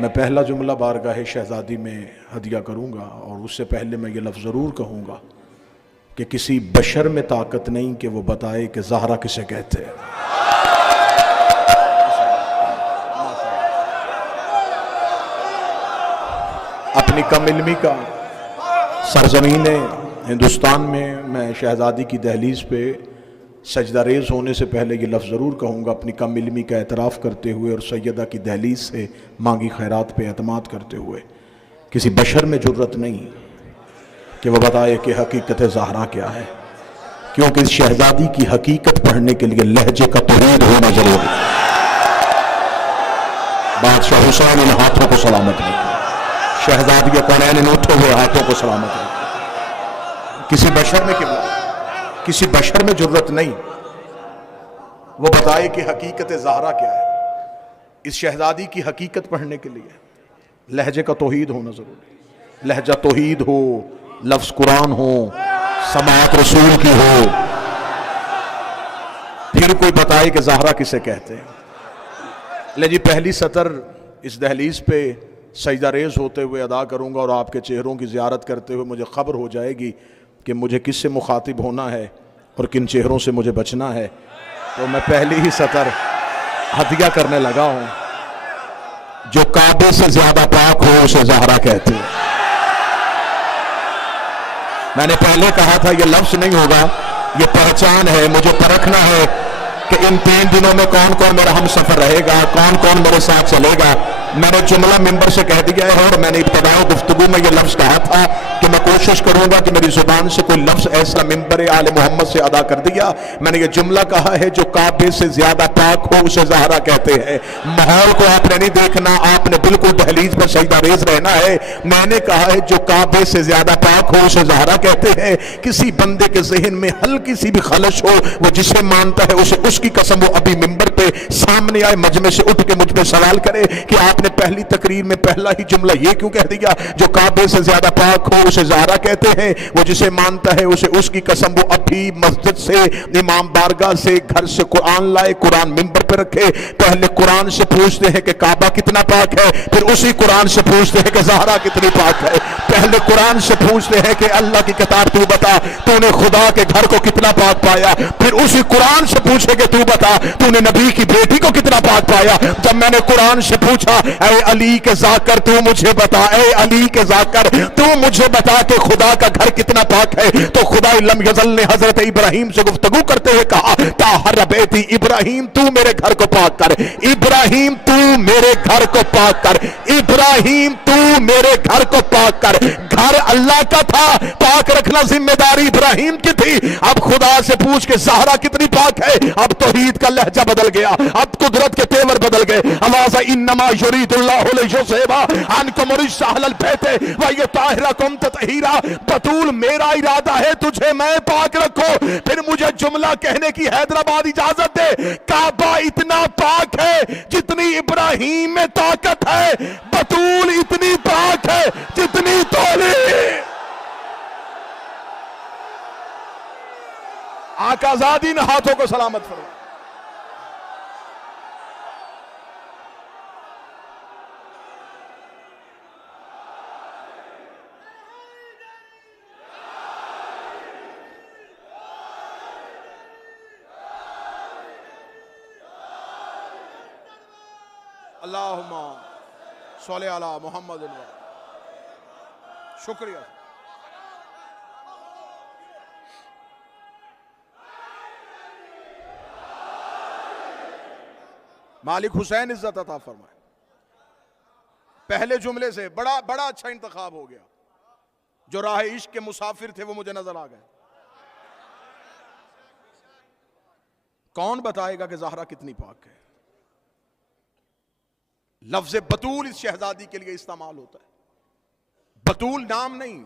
میں پہلا جملہ بارگاہ شہزادی میں ہدیہ کروں گا، اور اس سے پہلے میں یہ لفظ ضرور کہوں گا کہ کسی بشر میں طاقت نہیں کہ وہ بتائے کہ زہرا کسے کہتے ہیں۔ اپنی کم علمی کا سرزمین ہندوستان میں شہزادی کی دہلیز پہ سجدہ ریز ہونے سے پہلے یہ لفظ ضرور کہوں گا، اپنی کم علمی کا اعتراف کرتے ہوئے اور سیدہ کی دہلیز سے مانگی خیرات پہ اعتماد کرتے ہوئے، کسی بشر میں جرت نہیں کہ وہ بتائے کہ حقیقت زہرا کیا ہے، کیونکہ اس شہزادی کی حقیقت پڑھنے کے لیے لہجے کا توحید ہونا ضروری ہے۔ بادشاہ حسین ان ہاتھوں کو سلامت رکھے، شہزادی کونین ان اٹھے ہوئے ہاتھوں کو سلامت رکھے۔ کسی بشر میں جرت نہیں وہ بتائے کہ حقیقت زہرا کیا ہے۔ اس شہزادی کی حقیقت پڑھنے کے لیے لہجے کا توحید ہونا ضروری ہے۔ لہجہ توحید ہو، لفظ قرآن ہو، سماعت رسول کی ہو، پھر کوئی بتائے کہ زہرا کسے کہتے ہیں۔ لے جی، پہلی سطر اس دہلیز پہ سجدہ ریز ہوتے ہوئے ادا کروں گا، اور آپ کے چہروں کی زیارت کرتے ہوئے مجھے خبر ہو جائے گی کہ مجھے کس سے مخاطب ہونا ہے اور کن چہروں سے مجھے بچنا ہے۔ تو میں پہلی ہی سطر ہدیہ کرنے لگا ہوں۔ جو کعبے سے زیادہ پاک ہو اسے زہرا کہتے ہیں۔ میں نے پہلے کہا تھا یہ لفظ نہیں ہوگا، یہ پہچان ہے۔ مجھے پرکھنا ہے کہ ان 3 دنوں میں کون کون میرا ہم سفر رہے گا، کون کون میرے ساتھ چلے گا۔ میں نے جملہ ممبر سے کہہ دیا ہے، اور میں نے ابتدائی گفتگو میں یہ لفظ کہا تھا کہ میں کوشش کروں گا کہ میری زبان سے کوئی لفظ ایسا ممبر آل محمد سے ادا کر دیا۔ میں نے یہ جملہ کہا ہے، جو کعبے سے زیادہ پاک ہو اسے زہرا کہتے ہیں۔ ماحول کو آپ نے نہیں دیکھنا، آپ نے بالکل دہلیز پر سجدہ ریز رہنا ہے۔ میں نے کہا ہے جو کعبے سے زیادہ پاک ہو اسے زہرا کہتے ہیں۔ کسی بندے کے ذہن میں ہلکی سی بھی خلش ہو، وہ جسے مانتا ہے اسے اس کی قسم وہ ابھی ممبر پہ سامنے آئے، مجمع سے اٹھ کے مجھ پہ سوال کرے کہ آپ نے پہلی تقریر میں پہلا ہی جملہ یہ کیوں کہہ دیا، جو کعبے سے زیادہ پاک ہو اسے زہرا کہتے ہیں۔ وہ جسے مانتا ہے اسے اس کی قسم وہ ابھی مسجد سے، امام بارگاہ سے، گھر سے قرآن لائے، قرآن ممبر پہ رکھے۔ پہلے قرآن سے پوچھتے ہیں کہ کعبہ کتنا پاک ہے، پھر اسی قرآن سے پوچھتے ہیں کہ زہرا کتنی پاک ہے۔ پہلے قرآن سے پوچھتے ہیں کہ اللہ کی کتاب تو بتا، تو نے خدا کے گھر کو کتنا پاک پایا، پھر اسی قرآن سے پوچھے کہ تو بتا تو نے نبی کی بیٹی کو کتنا پاک پایا۔ جب میں نے قرآن سے پوچھا اے علی کے ذاکر تو مجھے بتا، اے علی کے ذاکر تو مجھے بتا کہ خدا کا گھر کتنا پاک ہے، تو خدا لم یزل نے حضرت ابراہیم سے گفتگو کرتے ہوئے کہا طاہر بیتی، ابراہیم تو میرے گھر کو پاک کر، ابراہیم تو میرے گھر کو پاک کر، ابراہیم تو میرے گھر کو پاک کر۔ گھر اللہ کا تھا، پاک رکھنا ذمہ داری ابراہیم کی تھی۔ اب خدا سے پوچھ کہ زہرا کتنی پاک ہے، اب توحید کا لہجہ بدل گیا، اب قدرت کے تیور بدل گئے۔ آواز انما یرید اللہ لیذھب عنکم الرجس اہل البیت ویطہرکم تطہیرا۔ بطول میرا ارادہ ہے تجھے میں پاک رکھو، پھر مجھے جملہ کہنے کی حیدرآباد اجازت دے۔ کعبہ اتنا پاک ہے جتنی ابراہیم میں طاقت ہے، بطول اتنی پاک ہے جتنی تولی۔ آقا زادی نے ہاتھوں کو سلامت فرمایا۔ اللہم صلی علی محمد۔ شکریہ۔ مالک حسین عزت عطا فرمائے۔ پہلے جملے سے بڑا اچھا انتخاب ہو گیا۔ جو راہ عشق کے مسافر تھے وہ مجھے نظر آ گئے۔ کون بتائے گا کہ زہرا کتنی پاک ہے؟ لفظ بطول اس شہزادی کے لیے استعمال ہوتا ہے۔ بطول نام نہیں،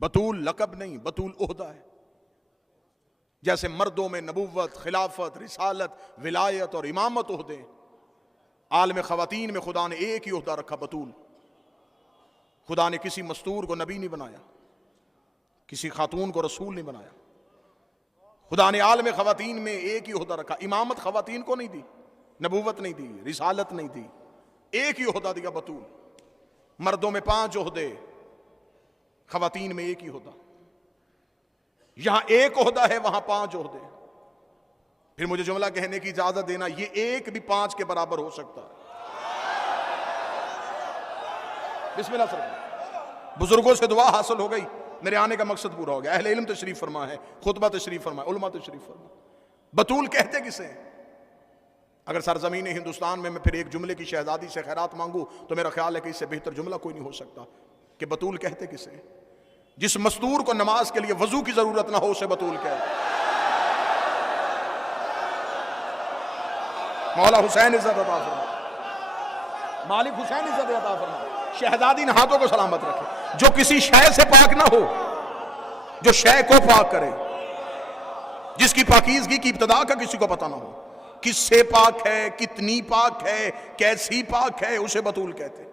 بطول لقب نہیں، بطول عہدہ ہے۔ جیسے مردوں میں نبوت، خلافت، رسالت، ولایت اور امامت عہدے، عالم خواتین میں خدا نے ایک ہی عہدہ رکھا، بطول۔ خدا نے کسی مستور کو نبی نہیں بنایا، کسی خاتون کو رسول نہیں بنایا۔ خدا نے عالم خواتین میں ایک ہی عہدہ رکھا۔ امامت خواتین کو نہیں دی، نبوت نہیں دی، رسالت نہیں دی، ایک ہی عہدہ دیا بطول. مردوں میں 5 عہدے، خواتین میں ایک ہی عہدہ. یہاں ایک عہدہ ہے، وہاں 5 عہدے. پھر مجھے جملہ کہنے کی اجازت دینا، یہ ایک بھی 5 کے برابر ہو سکتا ہے. بسم اللہ سر. بزرگوں سے دعا حاصل ہو گئی، میرے آنے کا مقصد پورا ہو گیا. اہل علم تشریف فرما ہے، خطبہ تشریف فرما ہے، علماء تشریف فرما. بطول کہتے کسے؟ اگر سرزمین ہندوستان میں پھر ایک جملے کی شہزادی سے خیرات مانگوں تو میرا خیال ہے کہ اس سے بہتر جملہ کوئی نہیں ہو سکتا کہ بطول کہتے کسے؟ جس مستور کو نماز کے لیے وضو کی ضرورت نہ ہو اسے بطول کہتے. مولا حسین عزت عطا فرما، مالک حسین عزت عطا فرما. شہزادی ان ہاتھوں کو سلامت رکھے جو کسی شے سے پاک نہ ہو، جو شے کو پاک کرے، جس کی پاکیزگی کی ابتدا کا کسی کو پتہ نہ ہو. کس سے پاک ہے، کتنی پاک ہے، کیسی پاک ہے، اسے بطول کہتے.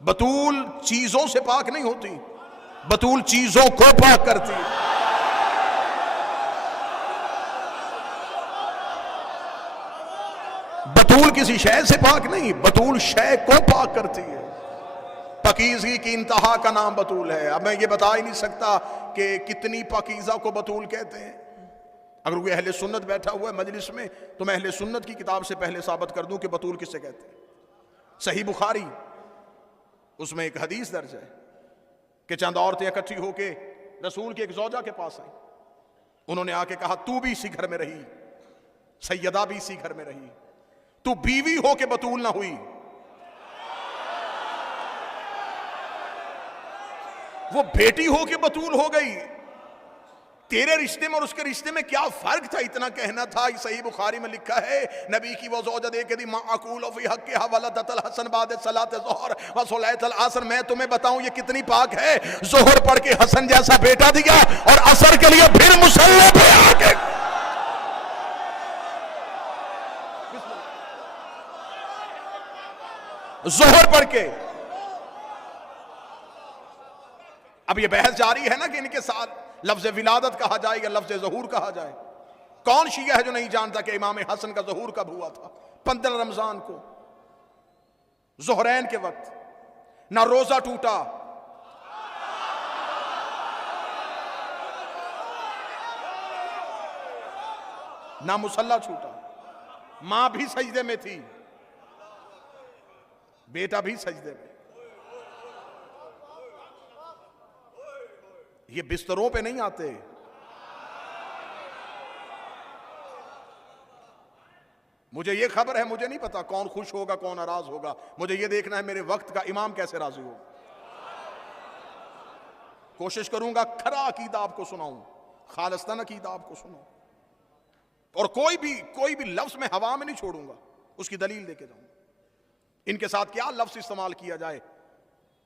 بطول چیزوں سے پاک نہیں ہوتی، بطول چیزوں کو پاک کرتی. بطول کسی شے سے پاک نہیں، بطول شے کو پاک کرتی ہے. پاکیزگی کی انتہا کا نام بطول ہے. اب میں یہ بتا ہی نہیں سکتا کہ کتنی پاکیزہ کو بطول کہتے ہیں. اگر کوئی اہل سنت بیٹھا ہوا ہے مجلس میں تو میں اہل سنت کی کتاب سے پہلے ثابت کر دوں کہ بطول کسے کہتے ہیں. صحیح بخاری، اس میں ایک حدیث درج ہے کہ چند عورتیں اکٹھی ہو کے رسول کے ایک زوجہ کے پاس آئیں. انہوں نے آ کے کہا تو بھی اسی گھر میں رہی، سیدہ بھی اسی گھر میں رہی، تو بیوی ہو کے بطول نہ ہوئی. وہ بیٹی ہو کے بطول ہو گئی. تیرے رشتے میں اور اس کے رشتے میں کیا فرق تھا؟ اتنا کہنا تھا. صحیح بخاری میں لکھا ہے نبی کی وہ زوجہ دے کے دی معقول فی حقھا ولدت الحسن بعد صلاۃ الظہر وصلاۃ العصر. میں تمہیں بتاؤں یہ کتنی پاک ہے. ظہر پڑھ کے حسن جیسا بیٹا دیا اور عصر کے لیے پھر مصلی پہ آ کے ظہر پڑھ کے. اب یہ بحث جاری ہے نا کہ ان کے ساتھ لفظ ولادت کہا جائے یا لفظ ظہور کہا جائے. کون شیعہ ہے جو نہیں جانتا کہ امام حسن کا ظہور کب ہوا تھا؟ 15 رمضان کو، ظہرین کے وقت. نہ روزہ ٹوٹا، نہ مصلی چھوٹا. ماں بھی سجدے میں تھی، بیٹا بھی سجدے میں. یہ بستروں پہ نہیں آتے. مجھے یہ خبر ہے، مجھے نہیں پتا کون خوش ہوگا کون ناراض ہوگا. مجھے یہ دیکھنا ہے میرے وقت کا امام کیسے راضی ہوگا. کوشش کروں گا کھرا عقیدہ آپ کو سناؤں، خالصتاً عقیدہ آپ کو سناؤں، اور کوئی بھی لفظ میں ہوا میں نہیں چھوڑوں گا، اس کی دلیل دے کے جاؤں. ان کے ساتھ کیا لفظ استعمال کیا جائے،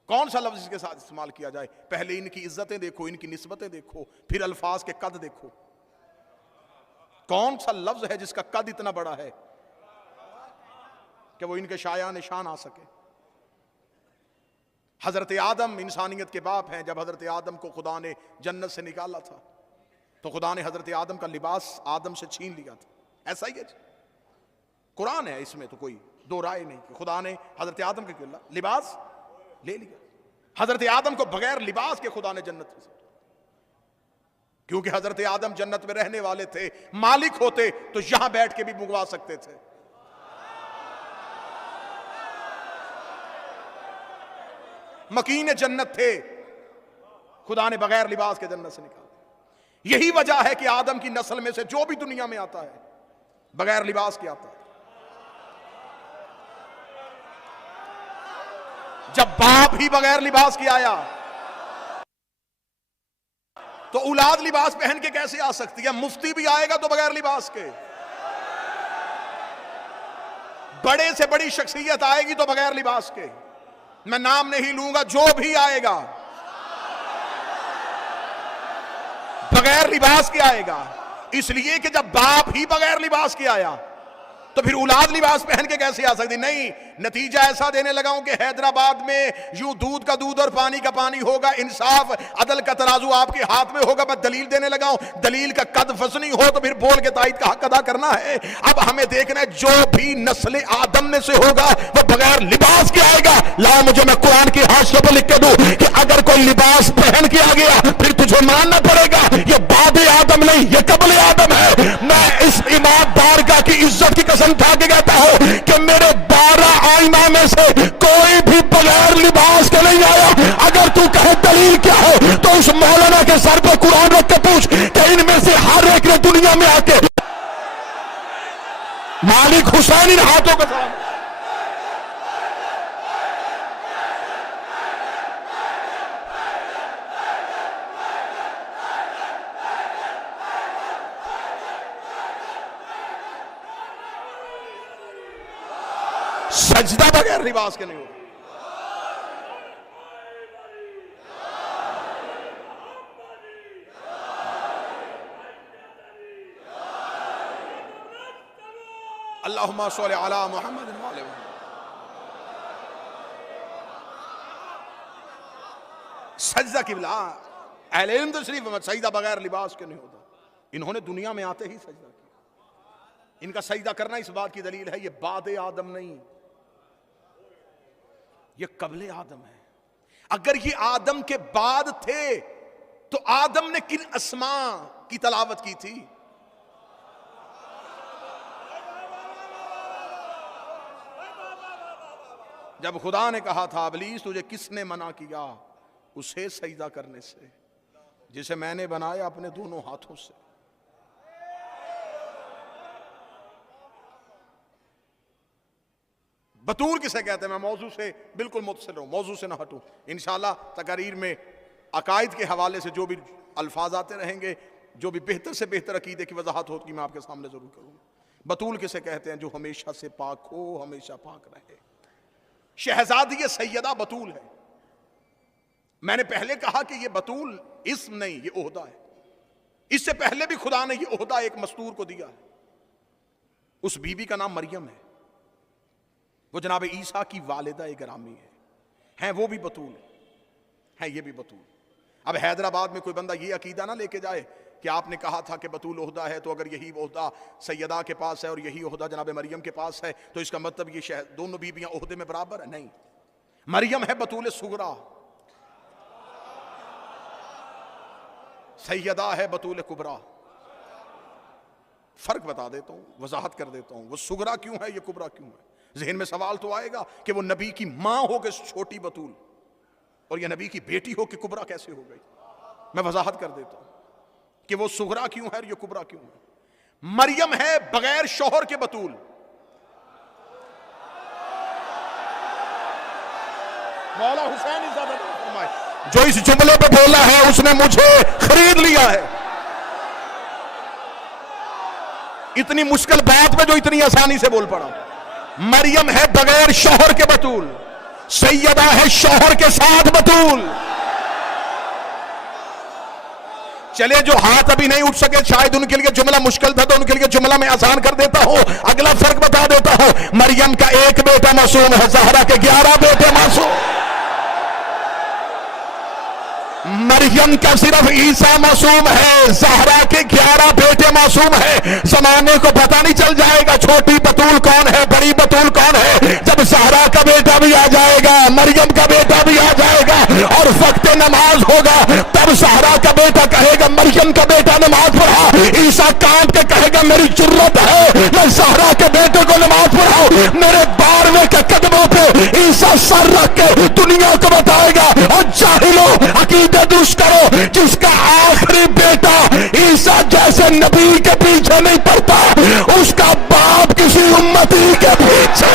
کون سا لفظ اس کے ساتھ استعمال کیا جائے. پہلے ان کی عزتیں دیکھو، ان کی نسبتیں دیکھو، پھر الفاظ کے قد دیکھو. کون سا لفظ ہے جس کا قد اتنا بڑا ہے کہ وہ ان کے شایان نشان آ سکے. حضرت آدم انسانیت کے باپ ہیں. جب حضرت آدم کو خدا نے جنت سے نکالا تھا تو خدا نے حضرت آدم کا لباس آدم سے چھین لیا تھا. ایسا ہی ہے، قرآن ہے، اس میں تو کوئی دو رائے نہیں کہ خدا نے حضرت آدم کے لباس لے لیا. حضرت آدم کو بغیر لباس کے خدا نے جنت سے، کیونکہ حضرت آدم جنت میں رہنے والے تھے، مالک ہوتے تو یہاں بیٹھ کے بھی منگوا سکتے تھے. مکین جنت تھے، خدا نے بغیر لباس کے جنت سے نکالا. یہی وجہ ہے کہ آدم کی نسل میں سے جو بھی دنیا میں آتا ہے بغیر لباس کے آتا ہے. جب باپ ہی بغیر لباس کے آیا تو اولاد لباس پہن کے کیسے آ سکتی ہے؟ مفتی بھی آئے گا تو بغیر لباس کے، بڑے سے بڑی شخصیت آئے گی تو بغیر لباس کے. میں نام نہیں لوں گا، جو بھی آئے گا بغیر لباس کے آئے گا. اس لیے کہ جب باپ ہی بغیر لباس کے آیا تو پھر اولاد لباس پہن کے کیسے آ سکتی؟ نہیں، نتیجہ ایسا دینے لگا ہوں کہ حیدرآباد میں یوں دودھ کا دودھ اور پانی کا پانی ہوگا، انصاف عدل کا ترازو آپ کے ہاتھ میں ہوگا. میں دلیل دینے لگا ہوں، دلیل کا قد فسنی ہو تو پھر بول کے تائید کا حق ادا کرنا ہے. اب ہمیں دیکھنا ہے جو بھی نسل آدم میں سے ہوگا وہ بغیر لباس کے آئے گا. لاؤ مجھے میں قرآن کی حاشیے پہ لکھ کے دوں کہ اگر کوئی لباس پہن کے آ گیا پھر تجھے ماننا پڑے گا یہ بعد آدم نہیں، یہ قبل آدم ہے. میں اس امام بارگاہ کی عزت کی قسم کھا کے کہتا ہوں کہ میرے 12 آئمہ میں سے کوئی بھی بغیر لباس کے نہیں آیا. اگر تو کہے دلیل کیا ہے تو اس مولانا کے سر پہ قرآن رکھ کے پوچھ کہ ان میں سے ہر ایک نے دنیا میں آ کے مالک حسین ان ہاتھوں کے ساتھ سجدہ بغیر لباس کے نہیں ہوگا. اللہم صلی علی محمد وعلی محمد. سجدہ قبلہ اہل علم تشریف میں سجدہ بغیر لباس کے نہیں ہوتا. انہوں نے دنیا میں آتے ہی سجدہ کیا. ان کا سجدہ کرنا اس بات کی دلیل ہے یہ بعد آدم نہیں، یہ قبل آدم ہے. اگر یہ آدم کے بعد تھے تو آدم نے کن اسماء کی تلاوت کی تھی؟ جب خدا نے کہا تھا ابلیس تجھے کس نے منع کیا اسے سجدہ کرنے سے جسے میں نے بنایا اپنے دونوں ہاتھوں سے. بطول کسے کہتے ہیں؟ میں موضوع سے بالکل متصل رہوں، موضوع سے نہ ہٹوں. انشاءاللہ تقاریر میں عقائد کے حوالے سے جو بھی الفاظ آتے رہیں گے، جو بھی بہتر سے بہتر عقیدے کی وضاحت ہوتی میں آپ کے سامنے ضرور کروں گا. بطول کسے کہتے ہیں؟ جو ہمیشہ سے پاک ہو، ہمیشہ پاک رہے. شہزادی سیدہ بطول ہے. میں نے پہلے کہا کہ یہ بطول اسم نہیں، یہ عہدہ ہے. اس سے پہلے بھی خدا نے یہ عہدہ ایک مستور کو دیا ہے. اس بی بی کا نام مریم ہے، وہ جناب عیسیٰ کی والدہ گرامی ہے وہ بھی بطول ہے یہ بھی بطول. اب حیدرآباد میں کوئی بندہ یہ عقیدہ نہ لے کے جائے کہ آپ نے کہا تھا کہ بطول عہدہ ہے تو اگر یہی عہدہ سیدہ کے پاس ہے اور یہی عہدہ جناب مریم کے پاس ہے تو اس کا مطلب یہ دونوں بیویاں عہدے میں برابر ہیں. نہیں، مریم ہے بطول صغریٰ، سیدہ ہے بطول کبریٰ. فرق بتا دیتا ہوں، وضاحت کر دیتا ہوں. وہ صغریٰ کیوں ہے، یہ کبریٰ کیوں ہے؟ ذہن میں سوال تو آئے گا کہ وہ نبی کی ماں ہو کے چھوٹی بطول اور یہ نبی کی بیٹی ہو کے کبریٰ کیسے ہو گئی؟ میں وضاحت کر دیتا ہوں کہ وہ صغریٰ کیوں ہے اور یہ کبریٰ کیوں ہے. مریم ہے بغیر شوہر کے بطول. مولا حسین فرمائے جو اس جملے پہ بولا ہے اس نے مجھے خرید لیا ہے. اتنی مشکل بات پہ جو اتنی آسانی سے بول پڑا. مریم ہے بغیر شوہر کے بطول، سیدہ ہے شوہر کے ساتھ بطول. چلے جو ہاتھ ابھی نہیں اٹھ سکے شاید ان کے لیے جملہ مشکل تھا تو ان کے لیے جملہ میں آسان کر دیتا ہوں. اگلا فرق بتا دیتا ہوں. مریم کا ایک بیٹا معصوم ہے، زہرا کے 11 بیٹے معصوم. مریم کا صرف عیسیٰ معصوم ہے، زہرا کے 11 بیٹے معصوم ہے. زمانے کو پتہ نہیں چل جائے گا چھوٹی بطول کون ہے، بڑی بطول کون ہے. جب زہرا کا بیٹا بھی آ جائے گا، مریم کا بیٹا بھی آ جائے گا اور وقت نماز ہوگا تب زہرا کا بیٹا کہے گا مریم کا بیٹا نماز پڑھا. عیسیٰ کانپ کے کہے گا میری جرت ہے میں زہرا کے بیٹے کو نماز پڑھاؤں. میرے 12ویں کے قدموں پہ عیسیٰ سر رکھ کے دنیا کو بتائے گا اور جاہلو عقیدہ درست کرو جس کا آخری بیٹا عیسیٰ جیسے نبی کے پیچھے نہیں پڑتا اس کا باپ کسی امتی کے پیچھے